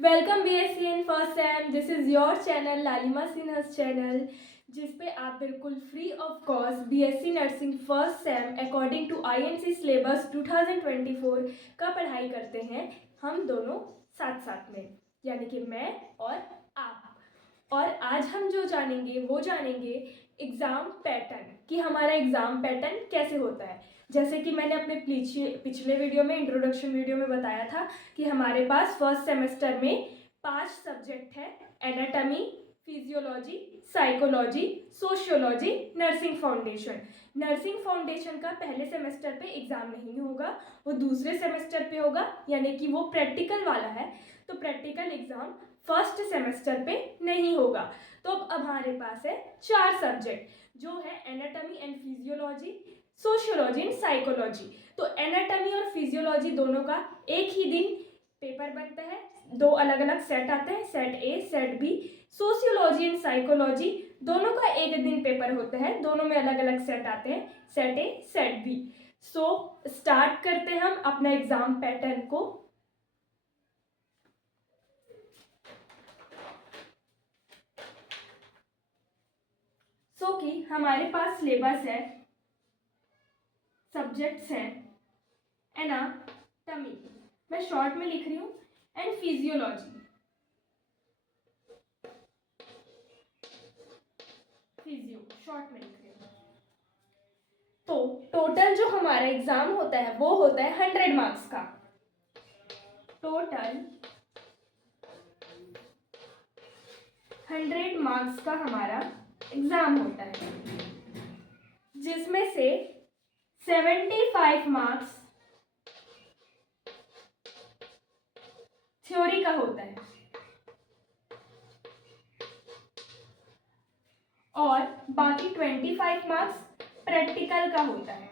Welcome BSc in first sem. This is your channel Lalima Sinha's channel, जिस पे आप बिल्कुल free of cost BSc nursing first sem according to INC syllabus 2024 का पढ़ाई करते हैं। हम दोनों साथ साथ में, यानी कि मैं और आप। और आज हम जो जानेंगे वो जानेंगे एग्ज़ाम पैटर्न, कि हमारा एग्ज़ाम पैटर्न कैसे होता है। जैसे कि मैंने अपने पिछले वीडियो में, इंट्रोडक्शन वीडियो में बताया था कि हमारे पास फर्स्ट सेमेस्टर में 5 सब्जेक्ट हैं: anatomy, physiology, psychology, sociology, nursing foundation. Nursing foundation का पहले सेमेस्टर पे एग्ज़ाम नहीं होगा, वो दूसरे सेमेस्टर पे होगा, यानी कि वो प्रैक्टिकल वाला है। तो प्रैक्टिकल एग्ज़ाम फर्स्ट सेमेस्टर पे नहीं होगा। तो अब हमारे पास है 4 सब्जेक्ट, जो है anatomy and physiology, sociology and psychology. तो एनाटॉमी और फिजियोलॉजी दोनों का एक ही दिन पेपर बनता है, 2 अलग अलग सेट आते हैं, set A set B. Sociology and psychology दोनों का एक दिन पेपर होता है, दोनों में अलग अलग सेट आते हैं, set A set B. So start करते हैं हम अपना एग्जाम पैटर्न को। कि हमारे पास सिलेबस है, सब्जेक्ट्स हैं एनाटॉमी, मैं शॉर्ट में लिख रही हूँ, एंड फिजियोलॉजी, फिजियो शॉर्ट में लिख रही हूँ। तो टोटल जो हमारा एग्जाम होता है वो होता है 100 मार्क्स का। टोटल 100 मार्क्स का हमारा एग्जाम होता है, जिसमें से 75 मार्क्स थ्योरी का होता है और बाकी 25 मार्क्स प्रैक्टिकल का होता है।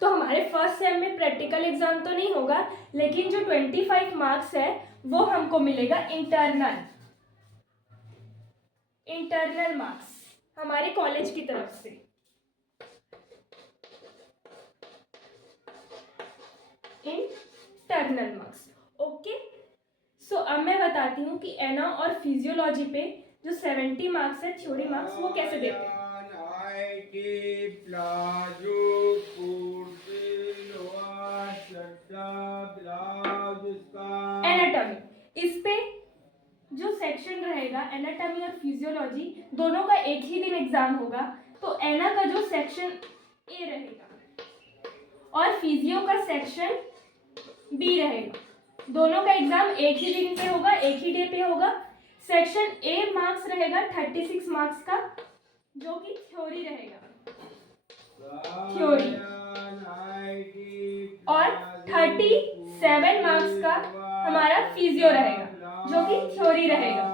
तो हमारे फर्स्ट सेम में प्रैक्टिकल एग्जाम तो नहीं होगा, लेकिन जो 25 मार्क्स है वो हमको मिलेगा इंटरनल मार्क्स हमारे कॉलेज की तरफ से। Internal marks, okay. सो अब मैं बताती हूँ कि एना और फिजियोलॉजी पे जो 70 मार्क्स है थ्योरी मार्क्स, वो कैसे देते हैं। एनाटॉमी, इस पे जो सेक्शन रहेगा एनाटॉमी और फिजियोलॉजी दोनों का एक ही दिन एग्जाम होगा। तो एना का जो सेक्शन ए रहेगा और फिजियो का सेक्शन बी रहेगा, दोनों का एग्जाम एक ही दिन पे होगा, एक ही डे पे होगा। सेक्शन ए मार्क्स रहेगा 36 मार्क्स का, जो कि थ्योरी रहेगा, थ्योरी, और 37 मार्क्स का हमारा फिजियो रहेगा, जो कि थ्योरी रहेगा।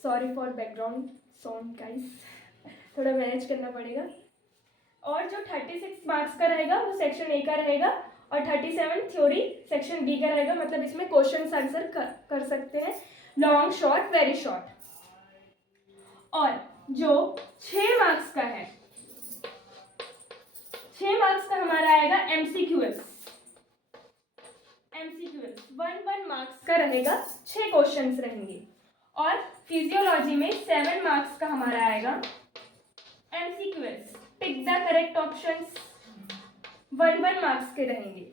Sorry for background sound guys, थोड़ा मैनेज करना पड़ेगा। और जो 36 मार्क्स का रहेगा वो सेक्शन ए का रहेगा और 37 थ्योरी सेक्शन बी का रहेगा। मतलब इसमें क्वेश्चन आंसर कर सकते हैं, लॉन्ग शॉर्ट वेरी शॉर्ट। और जो 6 मार्क्स का है, 6 मार्क्स का हमारा आएगा एमसीक्यूएस। 1 मार्क्स का रहेगा, 6 क्वेश्चंस रहेंगे। और फिजियोलॉजी में 7 मार्क्स का हमारा आएगा MCQs, pick the correct options, 1 marks के रहेंगे।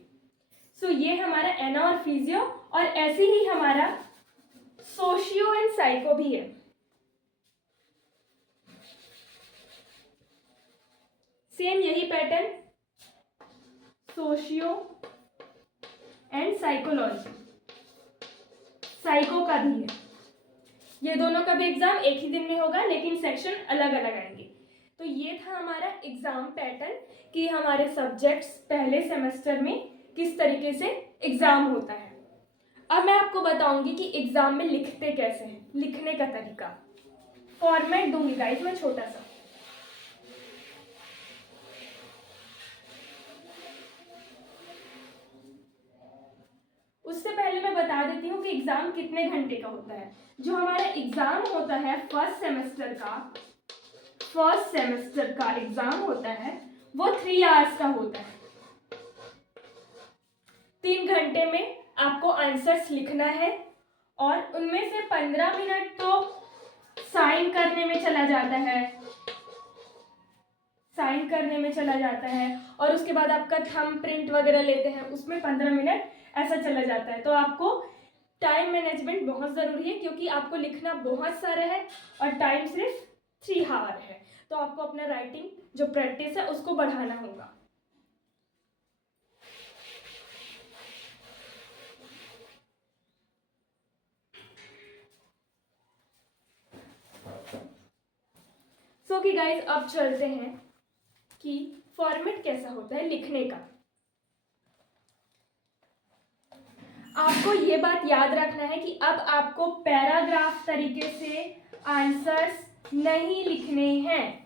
सो ये हमारा एना और फिजियो, और ऐसे ही हमारा सोशियो एंड साइको भी है। सेम यही pattern, socio and psychology, psycho का भी है। ये दोनों का भी एग्जाम एक ही दिन में होगा, लेकिन सेक्शन अलग अलग आएंगे। तो ये था हमारा एग्जाम पैटर्न, कि हमारे सब्जेक्ट्स पहले सेमेस्टर में किस तरीके से एग्जाम होता है। अब मैं आपको बताऊंगी कि एग्जाम में लिखते कैसे हैं, लिखने का तरीका। फॉर्मेट दूंगी गाइस मैं छोटा सा। उससे पहले मैं बता देती हूँ कि एग्जाम कितने घंटे का होता है। जो हमारा एग्जाम होता है फर्स्ट सेमेस्टर का एग्जाम होता है, वो 3 आवर्स का होता है। 3 घंटे में आपको आंसर्स लिखना है और उनमें से 15 मिनट तो साइन करने में चला जाता है, और उसके बाद आपका थंब प्रिंट वगैरह लेते हैं, उसमें 15 मिनट ऐसा चला जाता है। तो आपको टाइम मैनेजमेंट बहुत ज़रूरी है, क्योंकि आपको लिखना बहुत सारा है और टाइम सिर्फ 3 आवर है। तो आपको अपना राइटिंग जो प्रैक्टिस है उसको बढ़ाना होगा। सो कि गाइज अब चलते हैं कि फॉर्मेट कैसा होता है लिखने का। आपको ये बात याद रखना है कि अब आपको पैराग्राफ तरीके से आंसर्स नहीं लिखने हैं।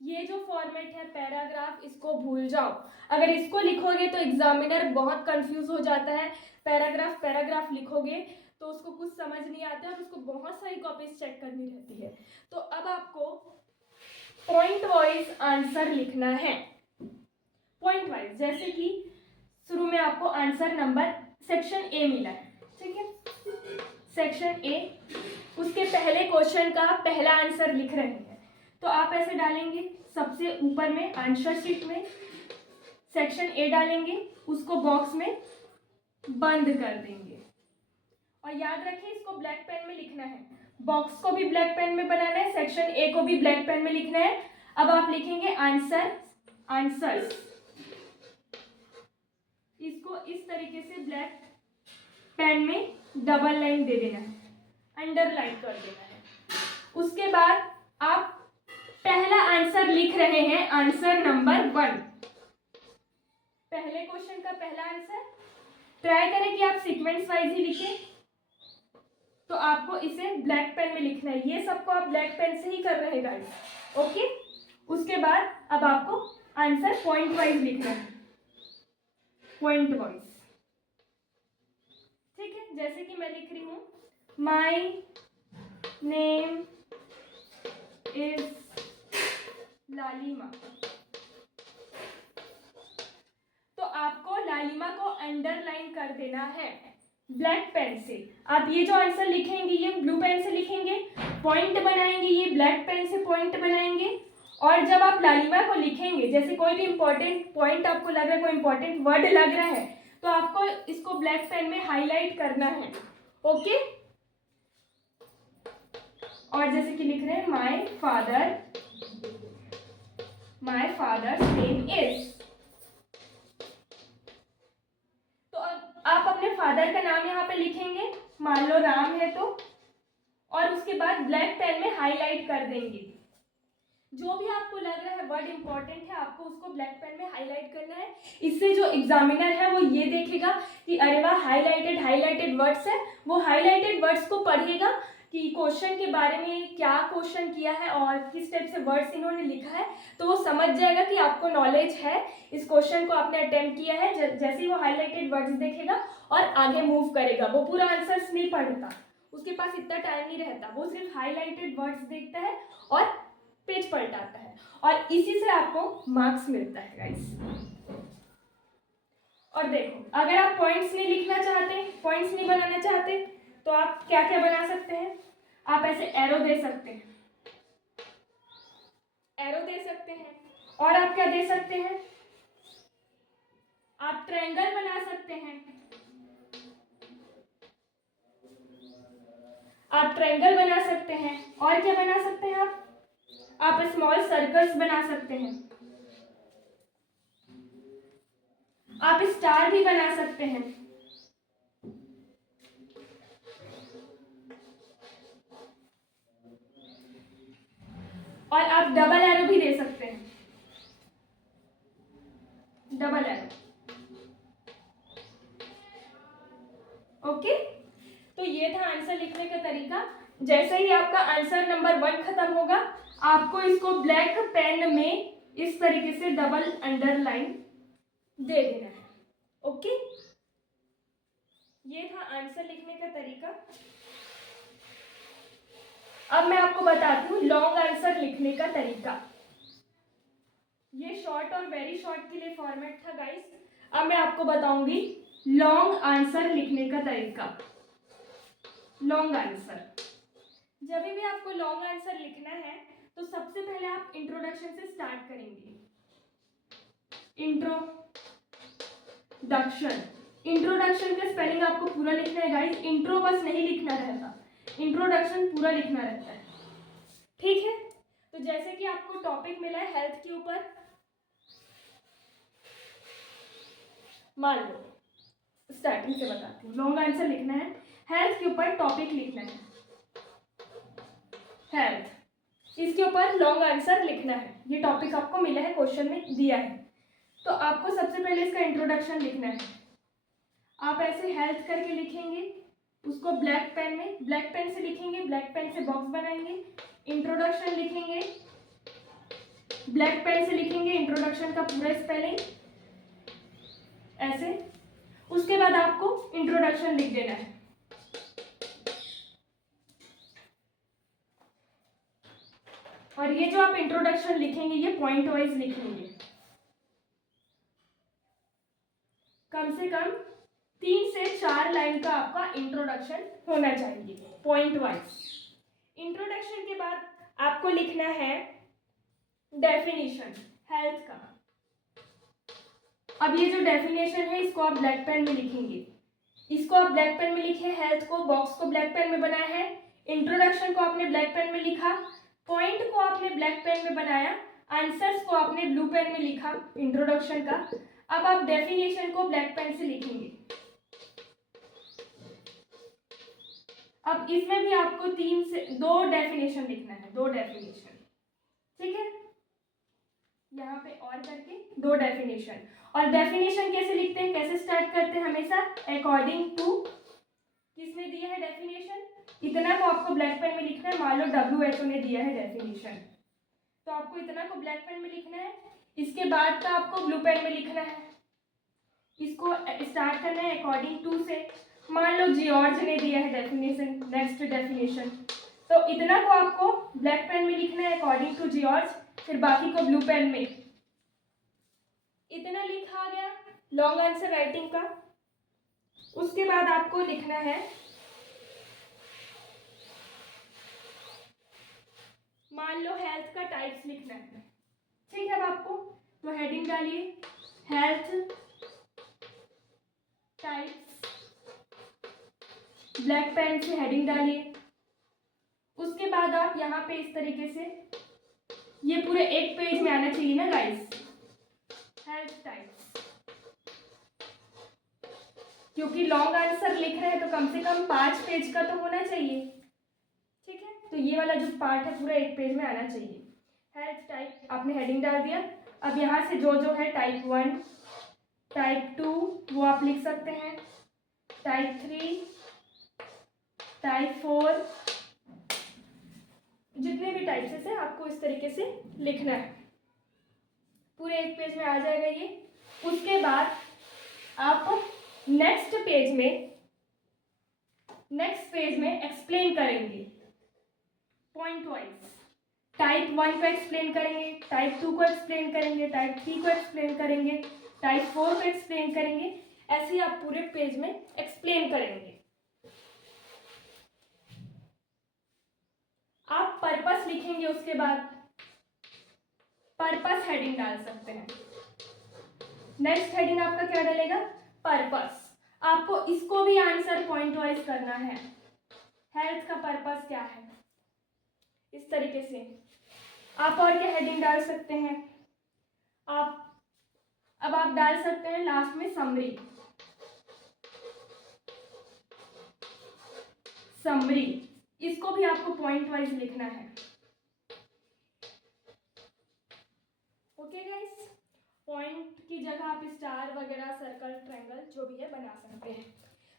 ये जो फॉर्मेट है पैराग्राफ, इसको भूल जाओ। अगर इसको लिखोगे तो एग्जामिनर बहुत कंफ्यूज हो जाता है। पैराग्राफ लिखोगे तो उसको कुछ समझ नहीं आता है और उसको बहुत सारी कॉपीज चेक करनी रहती है। तो अब आपको पॉइंट वाइज आंसर लिखना है। पॉइंट वाइज, जैसे कि शुरू में आपको आंसर नंबर सेक्शन ए मिला है, ठीक है, सेक्शन ए, उसके पहले क्वेश्चन का पहला आंसर लिख रहे हैं तो आप ऐसे डालेंगे, सबसे ऊपर में आंसर शीट में सेक्शन ए डालेंगे, उसको बॉक्स में बंद कर देंगे। और याद रखिए इसको ब्लैक पेन में लिखना है, बॉक्स को भी ब्लैक पेन में बनाना है, सेक्शन ए को भी ब्लैक पेन में लिखना है। अब आप लिखेंगे आंसर्स, इसको इस तरीके से ब्लैक पेन में डबल लाइन दे देना है, अंडरलाइन कर देना है। उसके बाद आप पहला आंसर लिख रहे हैं, आंसर नंबर 1, पहले क्वेश्चन का पहला आंसर। ट्राई करें कि आप सीक्वेंस वाइज ही लिखें, तो आपको इसे ब्लैक पेन में लिखना है। ये सबको आप ब्लैक पेन से ही कर रहे गाइस, ओके। उसके बाद अब आपको आंसर पॉइंट वाइज लिखना है, पॉइंट वाइज, ठीक है। जैसे कि मैं लिख रही हूं, माई नेम इज लालिमा, तो आपको लालिमा को अंडरलाइन कर देना है ब्लैक पेन से। आप ये जो आंसर लिखेंगे ये ब्लू पेन से लिखेंगे, पॉइंट बनाएंगे, ये ब्लैक पेन से पॉइंट बनाएंगे। और जब आप लालिमा को लिखेंगे, जैसे कोई भी इंपॉर्टेंट पॉइंट आपको लग रहा है, कोई इंपॉर्टेंट वर्ड लग रहा है, तो आपको इसको ब्लैक पेन में हाईलाइट करना है, ओके। और जैसे कि लिख रहे हैं माई फादर नेम इज, तो अब आप अपने फादर का नाम यहाँ पे लिखेंगे, मान लो राम है तो, और उसके बाद ब्लैक पेन में हाईलाइट कर देंगे। जो भी आपको लग रहा है वर्ड इंपॉर्टेंट है, आपको उसको ब्लैक पेन में हाईलाइट करना है। इससे जो एग्जामिनर है वो ये देखेगा कि अरे वाह हाईलाइटेड वर्ड्स है, वो हाईलाइटेड वर्ड्स को पढ़ेगा कि क्वेश्चन के बारे में क्या क्वेश्चन किया है और किस टाइप से वर्ड्स इन्होंने लिखा है, तो वो समझ जाएगा कि आपको नॉलेज है, इस क्वेश्चन को आपने अटेम्प्ट किया है। जैसे ही वो हाईलाइटेड वर्ड्स देखेगा और आगे मूव करेगा, वो पूरा आंसर्स नहीं पढ़ता, उसके पास इतना टाइम नहीं रहता, वो सिर्फ हाईलाइटेड वर्ड्स देखता है और पेज पलटाता है, और इसी से आपको मार्क्स मिलता है गाइस। और देखो, अगर आप पॉइंट्स नहीं लिखना चाहते, पॉइंट्स नहीं बनाना चाहते, तो आप क्या क्या बना सकते हैं, आप ऐसे एरो दे सकते हैं, और आप क्या दे सकते हैं, आप ट्रायंगल बना सकते हैं, और क्या बना सकते हैं आप स्मॉल सर्कल्स बना सकते हैं, आप स्टार भी बना सकते हैं, और आप डबल एरो भी दे सकते हैं, डबल एरो, ओके। तो ये था आंसर लिखने का तरीका। जैसे ही आपका आंसर नंबर 1 खत्म होगा, आपको इसको ब्लैक पेन में इस तरीके से डबल अंडरलाइन दे देना है, ओके। ये था आंसर लिखने का तरीका। अब मैं आपको बताती हूँ लॉन्ग आंसर लिखने का तरीका। ये शॉर्ट और वेरी शॉर्ट के लिए फॉर्मेट था गाइस। अब मैं आपको बताऊंगी लॉन्ग आंसर लिखने का तरीका। लॉन्ग आंसर, जब भी आपको लॉन्ग आंसर लिखना है तो सबसे पहले आप इंट्रोडक्शन से स्टार्ट करेंगे। इंट्रोडक्शन का स्पेलिंग आपको पूरा लिखना है गाइस। इंट्रो बस नहीं लिखना रहता, इंट्रोडक्शन पूरा लिखना रहता है, ठीक है। तो जैसे कि आपको टॉपिक मिला है हेल्थ के ऊपर, मान लो स्टार्टिंग से बताती हूँ। लॉन्ग आंसर लिखना है, हेल्थ के ऊपर टॉपिक लिखना है, हेल्थ, इसके ऊपर लॉन्ग आंसर लिखना है। ये टॉपिक आपको मिला है, क्वेश्चन में दिया है। तो आपको सबसे पहले इसका इंट्रोडक्शन लिखना है। आप ऐसे हेल्थ करके लिखेंगे, उसको ब्लैक पेन से लिखेंगे, ब्लैक पेन से बॉक्स बनाएंगे, इंट्रोडक्शन लिखेंगे, ब्लैक पेन से लिखेंगे इंट्रोडक्शन का पूरा स्पेलिंग ऐसे। उसके बाद आपको इंट्रोडक्शन लिख देना है। और ये जो आप इंट्रोडक्शन लिखेंगे ये पॉइंट वाइज लिखेंगे, कम से कम 3 से 4 लाइन का आपका इंट्रोडक्शन होना चाहिए, पॉइंट वाइज। इंट्रोडक्शन के बाद आपको लिखना है डेफिनेशन हेल्थ का। अब ये जो डेफिनेशन है इसको आप ब्लैक पेन में लिखेंगे, इसको आप ब्लैक पेन में लिखे, हेल्थ को बॉक्स को ब्लैक पेन में बनाया है, इंट्रोडक्शन को आपने ब्लैक पेन में लिखा, पॉइंट को आपने ब्लैक पेन में बनाया, आंसर्स को आपने ब्लू पेन में लिखा इंट्रोडक्शन का। अब आप डेफिनेशन को ब्लैक पेन से लिखेंगे। अब इसमें भी आपको 3 से 2 डेफिनेशन लिखना है, 2 डेफिनेशन, ठीक है। यहाँ पे और करके 2 डेफिनेशन। और डेफिनेशन कैसे लिखते हैं, कैसे स्टार्ट करते हैं, हमेशा अकॉर्डिंग टू, किसने दिया है डेफिनेशन, इतना को आपको ब्लैक पेन में लिखना है। मान लो WHO ने दिया है डेफिनेशन, तो आपको इतना को ब्लैक पेन में लिखना है, इसके बाद का आपको ब्लू पेन में लिखना है। इसको स्टार्ट करना है अकॉर्डिंग टू से। मान लो जॉर्ज ने दिया है डेफिनेशन, नेक्स्ट डेफिनेशन, तो इतना को आपको ब्लैक पेन में लिखना है अकॉर्डिंग टू जॉर्ज, फिर बाकी को ब्लू पेन में। इतना लिखा गया लॉन्ग आंसर राइटिंग का। उसके बाद आपको लिखना है, मान लो हेल्थ का टाइप्स लिखना है, ठीक है। अब आपको तो हेडिंग डालिए हेल्थ टाइप्स, ब्लैक पेन से हेडिंग डालिए। उसके बाद आप यहाँ पे इस तरीके से, ये पूरे एक पेज में आना चाहिए ना गाइस, हेल्थ टाइप्स, क्योंकि लॉन्ग आंसर लिख रहे हैं तो कम से कम 5 पेज का तो होना चाहिए, ठीक है। तो ये वाला जो पार्ट है पूरा एक पेज में आना चाहिए। हेल्थ टाइप आपने हेडिंग डाल दिया। अब यहाँ से जो जो है टाइप 1, टाइप 2 वो आप लिख सकते हैं, टाइप 3, टाइप 4, जितने भी टाइप्स है आपको इस तरीके से लिखना है, पूरे एक पेज में आ जाएगा ये। उसके बाद आप नेक्स्ट पेज में एक्सप्लेन करेंगे पॉइंट वाइज। टाइप 1 को एक्सप्लेन करेंगे, टाइप 2 को एक्सप्लेन करेंगे, टाइप 3 को एक्सप्लेन करेंगे, टाइप 4 को एक्सप्लेन करेंगे, ऐसे ही आप पूरे पेज में एक्सप्लेन करेंगे। आप पर्पस लिखेंगे, उसके बाद पर्पस हेडिंग डाल सकते हैं। नेक्स्ट हेडिंग आपका क्या डलेगा, पर्पस। आपको इसको भी आंसर पॉइंट वाइज करना है, हेल्थ का पर्पस क्या है, इस तरीके से। आप और क्या हेडिंग डाल सकते हैं, अब आप डाल सकते हैं लास्ट में समरी, इसको भी आपको पॉइंट वाइज लिखना है, ओके गाइस। पॉइंट की जगह आप स्टार वगैरह, सर्कल, ट्रायंगल जो भी है बना सकते हैं।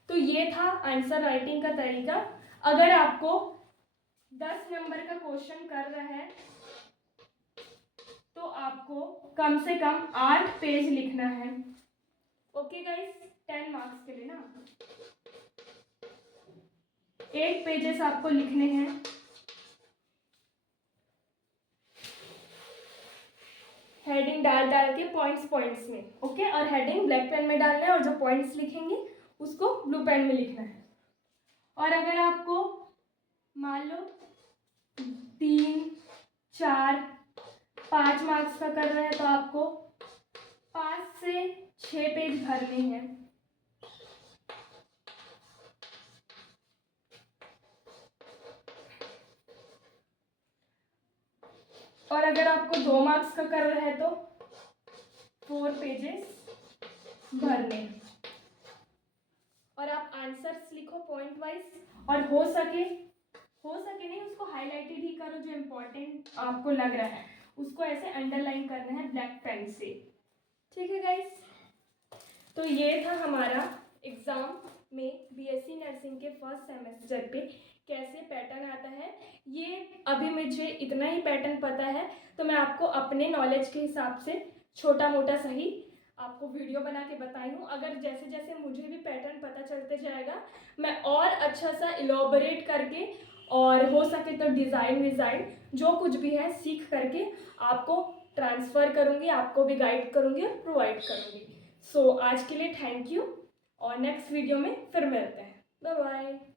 तो ये था आंसर राइटिंग का तरीका। अगर आपको 10 नंबर का क्वेश्चन कर रहा है तो आपको कम से कम 8 पेज लिखना है, ओके गाइस, 10 मार्क्स के लिए ना 8 पेजेस आपको लिखने हैं। हेडिंग डाल डाल के पॉइंट्स में, ओके। और हेडिंग ब्लैक पेन में डालना है और जो पॉइंट्स लिखेंगे उसको ब्लू पेन में लिखना है। और अगर आपको मान लो 3, 4, 5 मार्क्स का कर रहे हैं तो आपको 5 से 6 पेज भरने हैं। और अगर आपको 2 मार्क्स का कर रहे हैं तो 4 पेजेस भरने। और आप आंसर्स लिखो पॉइंट वाइज, और हो सके नहीं उसको हाईलाइटेड ही करो, जो इम्पोर्टेंट आपको लग रहा है उसको ऐसे अंडरलाइन करना है ब्लैक पेन से, ठीक है गाइस। तो ये था हमारा एग्ज़ाम में बीएससी नर्सिंग के फर्स्ट सेमेस्टर पे कैसे पैटर्न आता है। ये अभी मुझे इतना ही पैटर्न पता है, तो मैं आपको अपने नॉलेज के हिसाब से छोटा मोटा सही आपको वीडियो बना के बताई हूँ। अगर जैसे जैसे मुझे भी पैटर्न पता चलते जाएगा मैं और अच्छा सा इलॉबरेट करके, और हो सके तो डिज़ाइन जो कुछ भी है सीख करके आपको ट्रांसफ़र करूँगी, आपको भी गाइड करूँगी और प्रोवाइड करूँगी। सो आज के लिए थैंक यू, और नेक्स्ट वीडियो में फिर मिलते हैं। Bye bye.